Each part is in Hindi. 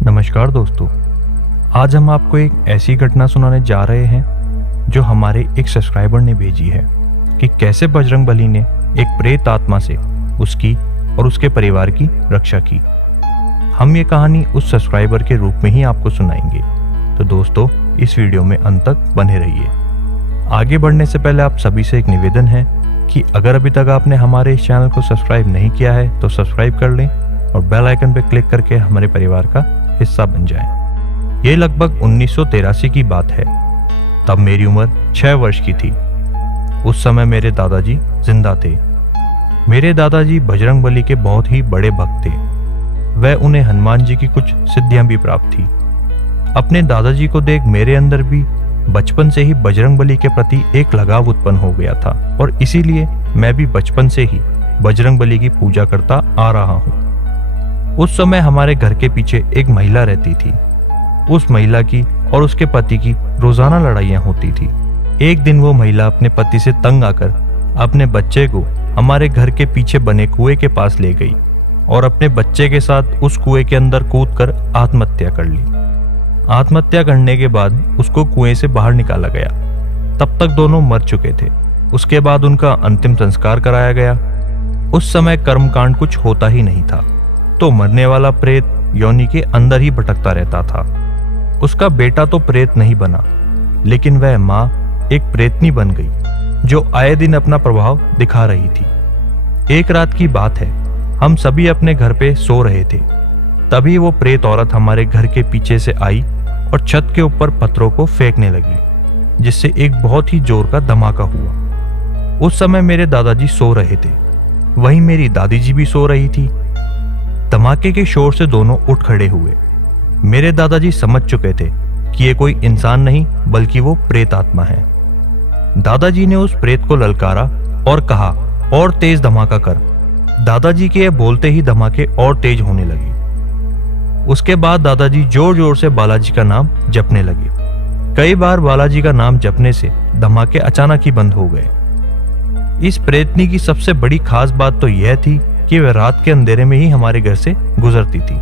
नमस्कार दोस्तों, आज हम आपको एक ऐसी घटना सुनाने जा रहे हैं जो हमारे एक सब्सक्राइबर ने भेजी है कि कैसे बजरंगबली ने एक प्रेत आत्मा से उसकी और उसके परिवार की रक्षा की। हम ये कहानी उस सब्सक्राइबर के रूप में ही आपको सुनाएंगे, तो दोस्तों इस वीडियो में अंत तक बने रहिए। आगे बढ़ने से पहले आप सभी से एक निवेदन है कि अगर अभी तक आपने हमारे इस चैनल को सब्सक्राइब नहीं किया है तो सब्सक्राइब कर लें और बेल आइकन पर क्लिक करके हमारे परिवार का हिस्सा बन जाएं। ये लगभग 1983 की बात है। तब मेरी उम्र 6 वर्ष की थी। उस समय मेरे दादाजी जिंदा थे। मेरे दादाजी बजरंगबली के बहुत ही बड़े भक्त थे। वह उन्हें हनुमान जी की कुछ सिद्धियां भी प्राप्त थी। अपने दादाजी को देख मेरे अंदर भी बचपन से ही बजरंगबली के प्रति एक लगाव उत्पन्न हो गया था और इसीलिए मैं भी बचपन से ही बजरंगबली की पूजा करता आ रहा हूँ। उस समय हमारे घर के पीछे एक महिला रहती थी। उस महिला की और उसके पति की रोजाना लड़ाइयां होती थी। एक दिन वो महिला अपने पति से तंग आकर अपने बच्चे को हमारे घर के पीछे बने कुएं के पास ले गई और अपने बच्चे के साथ उस कुएं के अंदर कूदकर आत्महत्या कर ली। आत्महत्या करने के बाद उसको कुएं से बाहर निकाला गया। तब तक दोनों मर चुके थे। उसके बाद उनका अंतिम संस्कार कराया गया। उस समय कर्मकांड कुछ होता ही नहीं था, तो मरने वाला प्रेत योनि के अंदर ही भटकता रहता था। उसका बेटा तो प्रेत नहीं बना, लेकिन वह माँ एक प्रेतनी बन गई जो आए दिन अपना प्रभाव दिखा रही थी। एक रात की बात है, हम सभी अपने घर पे सो रहे थे। तभी वो प्रेत औरत हमारे घर के पीछे से आई और छत के ऊपर पत्थरों को फेंकने लगी, जिससे एक बहुत ही जोर का धमाका हुआ। उस समय मेरे दादाजी सो रहे थे, वहीं मेरी दादी जी भी सो रही थी। धमाके के शोर से दोनों उठ खड़े हुए। मेरे दादाजी समझ चुके थे कि ये कोई इंसान नहीं बल्कि वो प्रेत आत्मा है। दादाजी ने उस प्रेत को ललकारा और कहा, और तेज धमाका कर। दादाजी के बोलते ही धमाके और तेज होने लगे। उसके बाद दादाजी जोर जोर से बालाजी का नाम जपने लगे। कई बार बालाजी का नाम जपने से धमाके अचानक ही बंद हो गए। इस प्रेतनी की सबसे बड़ी खास बात तो यह थी कि वह रात के अंधेरे में ही हमारे घर से गुजरती थी।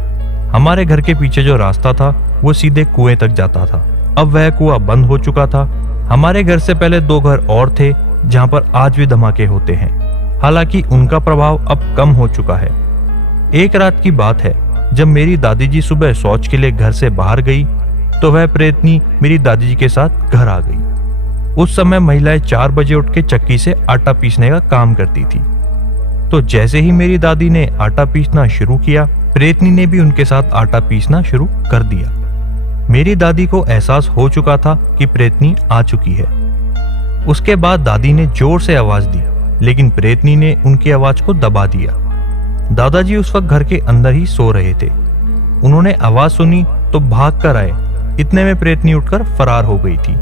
हमारे घर के पीछे जो रास्ता था वो सीधे कुएं तक जाता था। अब वह कुआं बंद हो चुका था। हमारे घर से पहले 2 घर और थे जहां पर आज भी धमाके होते हैं, हालांकि उनका प्रभाव अब कम हो चुका है। एक रात की बात है, जब मेरी दादी जी सुबह शौच के लिए घर से बाहर गई तो वह प्रेतनी मेरी दादी जी के साथ घर आ गई। उस समय महिलाएं 4 बजे उठ के चक्की से आटा पीसने का काम करती थी। तो जैसे ही मेरी दादी ने आटा पीसना शुरू किया, प्रेतनी ने भी उनके साथ आटा पीसना शुरू कर दिया। मेरी दादी को एहसास हो चुका था कि प्रेतनी आ चुकी है। उसके बाद दादी ने जोर से आवाज दी, लेकिन प्रेतनी ने उनकी आवाज को दबा दिया। दादाजी उस वक्त घर के अंदर ही सो रहे थे। उन्होंने आवाज सुनी तो भाग कर आए। इतने में प्रेतनी उठकर फरार हो गई थी।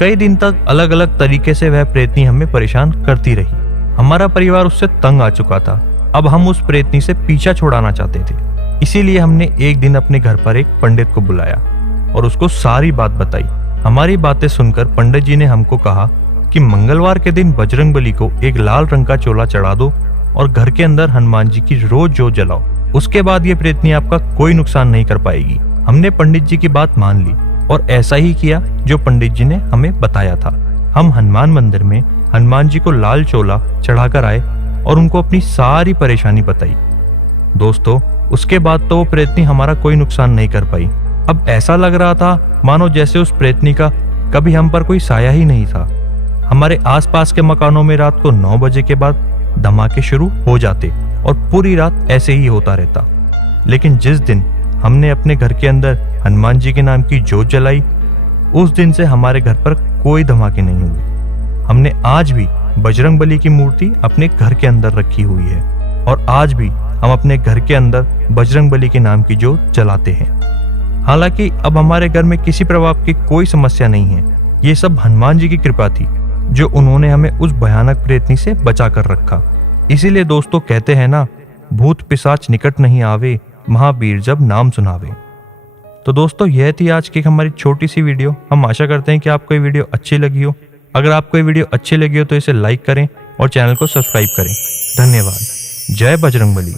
कई दिन तक अलग अलग तरीके से वह प्रेतनी हमें परेशान करती रही। हमारा परिवार उससे तंग आ चुका था। अब हम उस प्रेतनी से पीछा छुड़ाना चाहते थे। इसीलिए हमने एक दिन अपने घर पर एक पंडित को बुलाया और उसको सारी बात बताई। हमारी बातें सुनकर पंडित जी ने हमको कहा कि मंगलवार के दिन बजरंगबली को एक लाल रंग का चोला चढ़ा दो और घर के अंदर हनुमान जी की रोज जोत जलाओ। उसके बाद ये प्रेतनी आपका कोई नुकसान नहीं कर पाएगी। हमने पंडित जी की बात मान ली और ऐसा ही किया जो पंडित जी ने हमें बताया था। हम हनुमान मंदिर में हनुमान जी को लाल चोला चढ़ाकर आए और उनको अपनी सारी परेशानी बताई। दोस्तों उसके बाद तो वो प्रेतनी हमारा कोई नुकसान नहीं कर पाई। अब ऐसा लग रहा था मानो जैसे उस प्रेतनी का कभी हम पर कोई साया ही नहीं था। हमारे आसपास के मकानों में रात को 9 बजे के बाद धमाके शुरू हो जाते और पूरी रात ऐसे ही होता रहता। लेकिन जिस दिन हमने अपने घर के अंदर हनुमान जी के नाम की जोत जलाई, उस दिन से हमारे घर पर कोई धमाके नहीं हुए। हमने आज भी बजरंगबली की मूर्ति अपने घर के अंदर रखी हुई है और आज भी हम अपने घर के अंदर बजरंगबली के नाम की जोत जलाते हैं। हालांकि अब हमारे घर में किसी प्रकार की कोई समस्या नहीं है। ये सब हनुमान जी की कृपा थी जो उन्होंने हमें उस भयानक प्रेतनी से बचा कर रखा। इसीलिए दोस्तों कहते हैं ना, भूत पिशाच निकट नहीं आवे, महावीर जब नाम सुनावे। तो दोस्तों यह थी आज की हमारी छोटी सी वीडियो। हम आशा करते हैं कि आपको ये वीडियो अच्छी लगी हो। अगर आपको ये वीडियो अच्छी लगी हो तो इसे लाइक करें और चैनल को सब्सक्राइब करें। धन्यवाद। जय बजरंगबली।